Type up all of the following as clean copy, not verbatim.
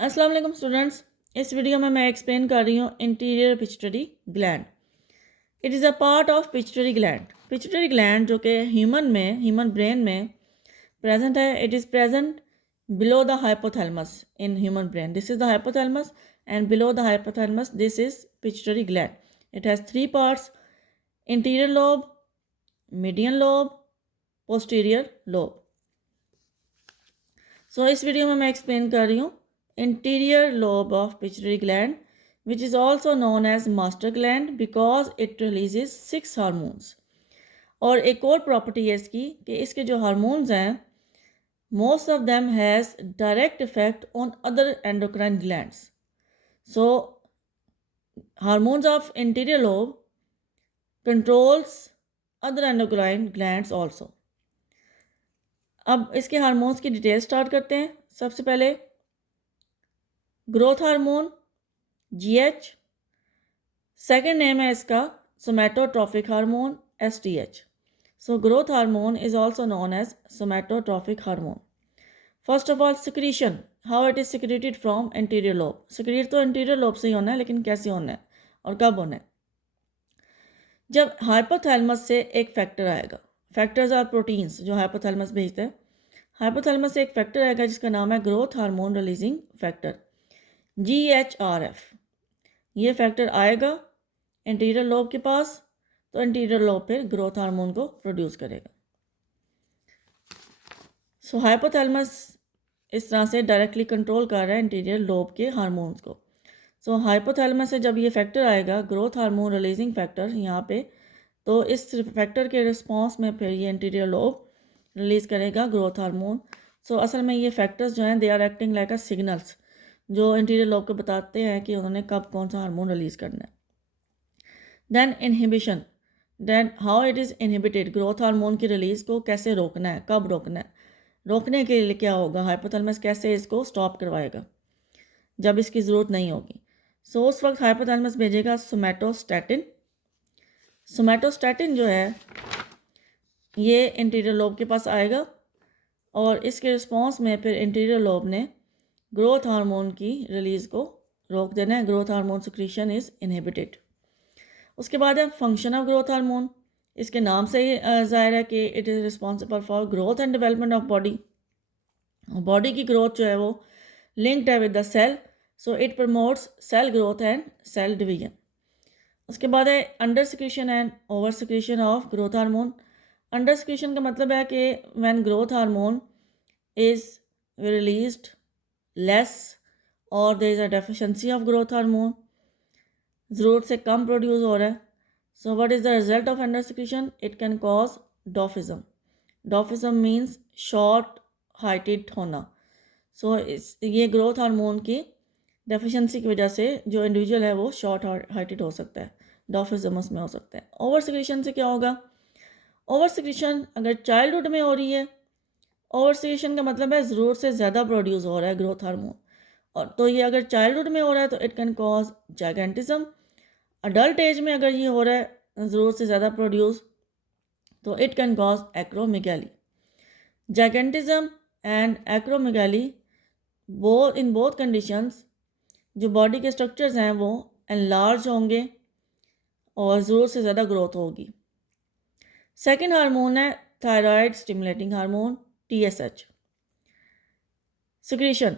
अस्सलाम वालेकुम स्टूडेंट्स। इस वीडियो में मैं एक्सप्लेन कर रही हूँ interior pituitary gland. It is a part of pituitary gland. Pituitary gland जो कि ह्यूमन ब्रेन में प्रेजेंट है, it is present below the hypothalamus in human brain. This is the hypothalamus and below the hypothalamus this is pituitary gland. It has three parts: interior lobe, median lobe, posterior lobe. So इस video में मैं explain कर रही हूँ interior lobe of pituitary gland, which is also known as master gland because it releases 6 hormones। और एक और property है इसकी कि इसके जो हार्मोन्स हैं, most of them has direct effect on other endocrine glands। So hormones of interior lobe controls other endocrine glands also। अब इसके हार्मोन्स की डिटेल स्टार्ट करते हैं। सबसे पहले growth hormone GH, second name है इसका somatotrophic hormone STH। So growth hormone is also known as somatotrophic hormone. First of all secretion, how it is secreted from interior lobe. Secrete तो interior lobe से ही होना है, लेकिन कैसे होना है और कब होना है? जब हाइपोथैलेमस से एक फैक्टर आएगा। फैक्टर्स आर प्रोटीन्स जो हाइपोथैलेमस भेजते हैं। हाइपोथैलेमस से एक फैक्टर आएगा जिसका नाम है growth hormone releasing factor GHRF। ये फैक्टर आएगा इंटीरियर लोब के पास, तो इंटीरियर लोब फिर ग्रोथ हार्मोन को प्रोड्यूस करेगा। सो हाइपोथैलेमस इस तरह से डायरेक्टली कंट्रोल कर रहा है इंटीरियर लोब के हार्मोन्स को। सो हाइपोथैलेमस से जब ये फैक्टर आएगा ग्रोथ हार्मोन रिलीजिंग फैक्टर यहाँ पे, तो इस फैक्टर के रिस्पॉन्स में फिर ये इंटीरियर लोब रिलीज़ करेगा ग्रोथ हार्मोन। सो असल में ये फैक्टर्स जो हैं they are acting like a signals जो इंटीरियर लोब को बताते हैं कि उन्होंने कब कौन सा हार्मोन रिलीज़ करना है। Then inhibition, then how it is inhibited. Growth hormone की रिलीज़ को कैसे रोकना है, कब रोकना है, रोकने के लिए क्या होगा, हाइपोथैलेमस कैसे इसको स्टॉप करवाएगा जब इसकी ज़रूरत नहीं होगी। सो उस वक्त हाइपोथैलेमस भेजेगा सोमैटोस्टैटिन। सोमैटोस्टैटिन जो है ये इंटीरियर लोब के पास आएगा और इसके रिस्पॉन्स में फिर इंटीरियर लोब ने ग्रोथ हार्मोन की रिलीज़ को रोक देना है। Growth hormone secretion is inhibited. उसके बाद है फंक्शन ऑफ ग्रोथ हार्मोन। इसके नाम से ही ज़ाहिर है कि it is responsible for growth and development of body. Body की ग्रोथ जो है वो लिंक्ड है with the cell, so it promotes cell growth and cell division. उसके बाद है under secretion and over secretion of growth hormone. Under secretion का मतलब है कि when growth hormone is released less और there is a deficiency of growth hormone, ज़रूरत से कम प्रोड्यूस हो रहा है। सो what is the result of under secretion? It can cause dwarfism. Dwarfism means short heighted होना। सो ये ग्रोथ हार्मोन की डेफिशिएंसी की वजह से जो इंडिविजुअल है वो शॉर्ट हाइटेड हो सकता है, डॉफिज्मस में हो सकता है। ओवर सिक्रीशन से क्या होगा? ओवर सिक्रीशन अगर चाइल्डहुड में हो रही है, ओवर सिक्रीशन का मतलब है ज़रूरत से ज़्यादा प्रोड्यूस हो रहा है ग्रोथ हार्मोन, और तो ये अगर चाइल्डहुड में हो रहा है तो it can cause gigantism. Adult age में अगर ये हो रहा है ज़रूरत से ज़्यादा प्रोड्यूस, तो it can cause acromegaly. Gigantism and acromegaly in both conditions जो बॉडी के स्ट्रक्चर्स हैं वो एनलार्ज होंगे और ज़रूरत से ज़्यादा ग्रोथ होगी। सेकेंड हार्मोन है thyroid stimulating hormone TSH। Secretion,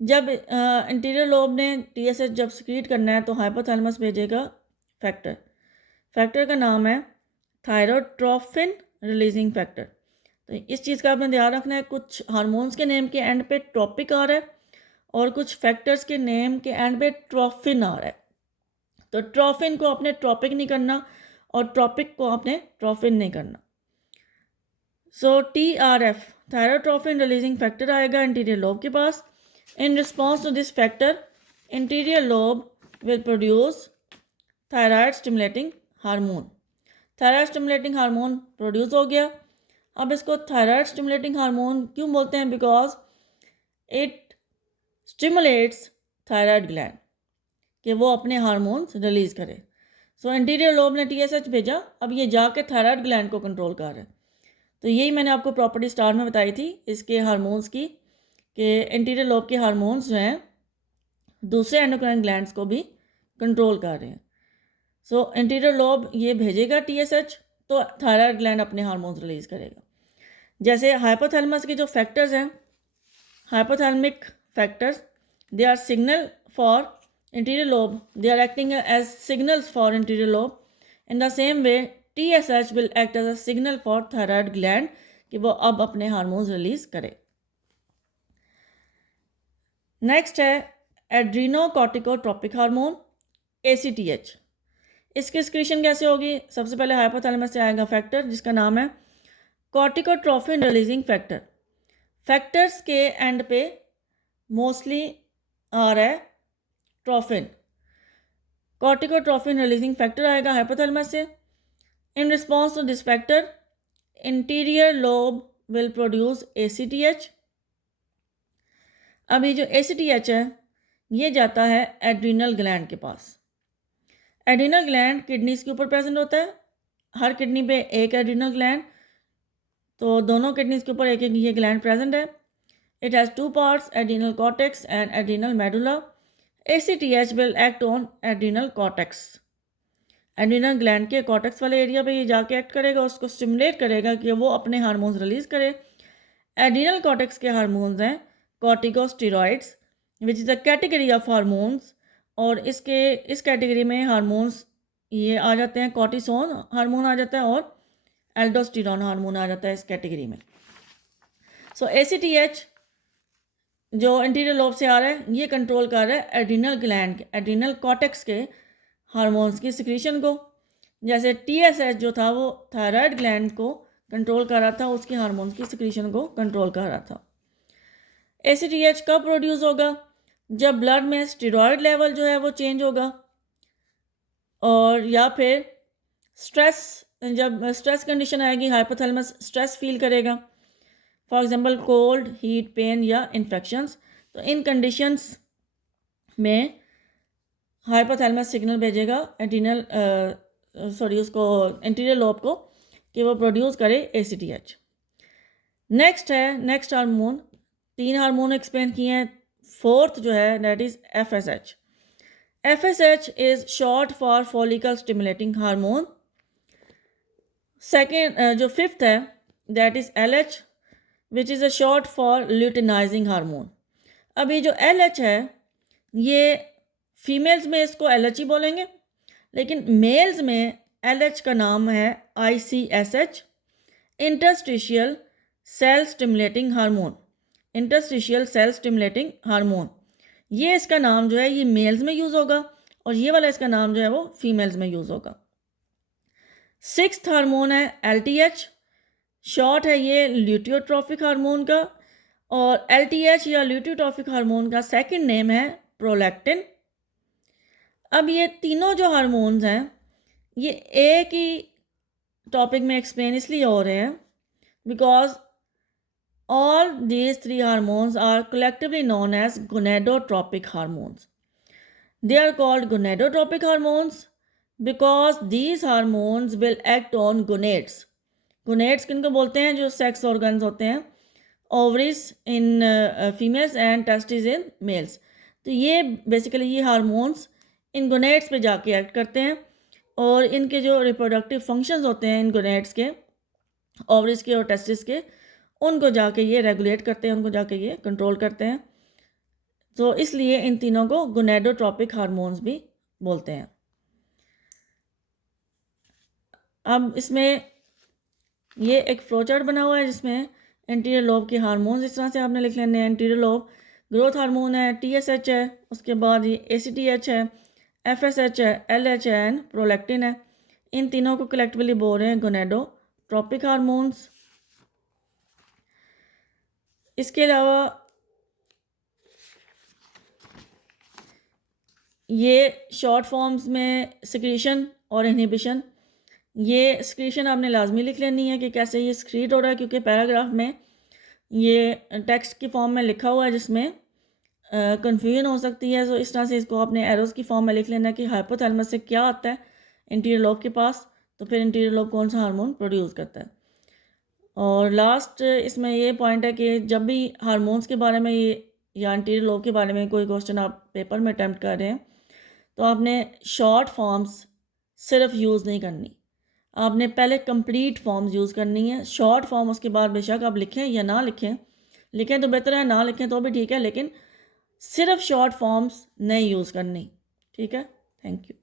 जब इंटीरियर लोब ने TSH जब सिक्रीट करना है तो हाइपोथैलेमस भेजेगा फैक्टर। फैक्टर का नाम है थायरोट्रोफिन रिलीजिंग फैक्टर। तो इस चीज़ का आपने ध्यान रखना है, कुछ हार्मोन्स के नेम के एंड पे ट्रॉपिक आ रहा है और कुछ फैक्टर्स के नेम के एंड पे ट्रॉफिन आ रहा है। तो ट्रॉफिन को आपने ट्रॉपिक नहीं करना और ट्रॉपिक को आपने ट्रॉफिन नहीं करना। So TRF thyrotrophin releasing factor आएगा इंटीरियर लोब के पास। In response to this factor interior lobe will produce thyroid stimulating hormone. Thyroid stimulating hormone produce हो गया। अब इसको थायराइड स्टिमुलेटिंग हार्मोन क्यों बोलते हैं? Because it stimulates thyroid gland कि वो अपने हार्मोन्स रिलीज़ करे। सो इंटीरियर लोब ने TSH भेजा, अब ये जाके थायराइड ग्लैंड को कंट्रोल कर रहा है। तो यही मैंने आपको प्रॉपर्टी स्टार में बताई थी इसके हार्मोन्स की कि एंटीरियर लोब के हार्मोन्स जो हैं दूसरे एंडोक्राइन ग्लैंड्स को भी कंट्रोल कर रहे हैं। सो एंटीरियर लोब ये भेजेगा TSH, तो थायराइड ग्लैंड अपने हार्मोन्स रिलीज करेगा। जैसे हाइपोथैलेमस के जो फैक्टर्स हैं, hypothalamic factors, they are signal for anterior lobe, they are acting as signals for anterior lobe. In the same way TSH will act as a signal for thyroid gland कि वो अब अपने hormones release करे। Next है adrenocorticotropic hormone ACTH। इसकी excretion कैसे होगी? सबसे पहले हाइपोथैलेमस से आएगा फैक्टर जिसका नाम है कॉर्टिकोट्रोफिन रिलीजिंग फैक्टर। फैक्टर्स के एंड पे मोस्टली आ रहा है ट्रोफिन, कॉर्टिकोट्रोफिन रिलीजिंग फैक्टर आएगा हाइपोथैलेमस से। In response to this factor interior lobe will produce ACTH। अब ये जो ACTH है ये जाता है एड्रीनल ग्लैंड के पास। एड्रीनल ग्लैंड किडनीज के ऊपर प्रेजेंट होता है, हर किडनी पे एक एड्रीनल ग्लैंड, तो दोनों किडनीज के ऊपर एक एक ये ग्लैंड प्रेजेंट है। It has 2 parts, adrenal cortex and adrenal medulla. ACTH will act on adrenal cortex. Adrenal gland के कॉर्टेक्स वाले एरिया पे ये जाके एक्ट करेगा, उसको स्टिमुलेट करेगा कि वो अपने हार्मोन्स रिलीज करे। एड्रीनल कॉर्टेक्स के हार्मोन्स हैं corticosteroids which is a category of hormones, और इस कैटेगरी में हार्मोन्स ये आ जाते हैं, कॉर्टिसोन हार्मोन आ जाता है और एल्डोस्टेरॉन हार्मोन आ जाता है इस कैटेगरी में। सो ACTH जो इंटीरियर लोब से आ रहा है ये कंट्रोल कर रहा है एड्रीनल ग्लैंड, एड्रीनल कॉर्टेक्स के हार्मोन्स की सिक्रीशन को। जैसे TSH जो था वो थायराइड ग्लैंड को कंट्रोल कर रहा था, उसके हार्मोन्स की सिक्रीशन को कंट्रोल कर रहा था। ACTH कब प्रोड्यूस होगा? जब ब्लड में स्टेरॉयड लेवल जो है वो चेंज होगा, और या फिर स्ट्रेस, जब स्ट्रेस कंडीशन आएगी, हाइपोथैलेमस स्ट्रेस फील करेगा, for example cold, heat, pain या इन्फेक्शंस, तो इन कंडीशंस में हाइपोथैलेमस सिग्नल भेजेगा एड्रीनल उसको एंटीरियर लोब को कि वो प्रोड्यूस करे ACTH। Next hormone, 3 hormone explain किए हैं, फोर्थ जो है that is FSH। FSH is short for follicle stimulating hormone. Second जो फिफ्थ है that is LH which is a short for luteinising hormone. अब ये जो LH है ये फीमेल्स में इसको LH ही बोलेंगे, लेकिन मेल्स में LH का नाम है ICSH, interstitial cell stimulating hormone. Interstitial cell stimulating hormone, ये इसका नाम जो है ये मेल्स में यूज़ होगा, और ये वाला इसका नाम जो है वो फीमेल्स में यूज़ होगा। 6th हार्मोन है LTH, शॉर्ट है ये ल्यूटियोट्रोफिक हार्मोन का, और LTH या ल्यूटियोट्रोफिक हार्मोन का सेकंड नेम है प्रोलैक्टिन। अब ये तीनों जो हार्मोन्स हैं ये एक ही टॉपिक में एक्सप्लेन इसलिए हो रहे हैं because all these 3 hormones are collectively known as gonadotropic hormones. They are called gonadotropic hormones because these hormones will act on gonads. Gonads किनको बोलते हैं? जो सेक्स ऑर्गन्स होते हैं, ovaries in females and testes in males. तो ये basically ये hormones इन gonads पे जाके एक्ट करते हैं, और इनके जो रिप्रोडक्टिव फंक्शंस होते हैं इन गोनेड्स के, ओवरीज के और टेस्टिस के, उनको जाके ये रेगुलेट करते हैं, उनको जाके ये कंट्रोल करते हैं। तो इसलिए इन तीनों को गोनेडोट्रोपिक हार्मोन्स भी बोलते हैं। अब इसमें ये एक फ्लोचार्ट बना हुआ है जिसमें एंटीरियर लोब के हार्मोन्स इस तरह से आपने लिख लेने हैं। एंटीरियर लोब ग्रोथ हार्मोन है, TSH है, उसके बाद ये ACTH है, FSH है, LH है एंड प्रोलैक्टिन है। इन तीनों को कलेक्टिवली बोल रहे हैं गोनेडोट्रोपिक हार्मोन्स। इसके अलावा ये शॉर्ट फॉर्म्स में सिक्रीशन और इनहिबिशन, ये सिक्रीशन आपने लाजमी लिख लेनी है कि कैसे ये सिक्रीट हो रहा है, क्योंकि पैराग्राफ में ये टेक्स्ट की फॉर्म में लिखा हुआ है जिसमें कन्फ्यूजन हो सकती है। तो इस तरह से इसको आपने एरोस की फॉर्म में लिख लेना है कि हाइपोथैलेमस से क्या आता है इंटीरियर लोब के पास, तो फिर इंटीरियर लोब कौन सा हार्मोन प्रोड्यूस करता है। और लास्ट इसमें ये पॉइंट है कि जब भी हार्मोन्स के बारे में ये या एंटीरियर लोब के बारे में कोई क्वेश्चन आप पेपर में अटैम्प्ट कर रहे हैं तो आपने शॉर्ट फॉर्म्स सिर्फ यूज़ नहीं करनी, आपने पहले कंप्लीट फॉर्म्स यूज़ करनी है। शॉर्ट फॉर्म उसके बाद बेशक आप लिखें या ना लिखें, लिखें तो बेहतर है, ना लिखें तो भी ठीक है, लेकिन सिर्फ शॉर्ट फॉर्म्स नहीं यूज़ करनी। ठीक है, थैंक यू।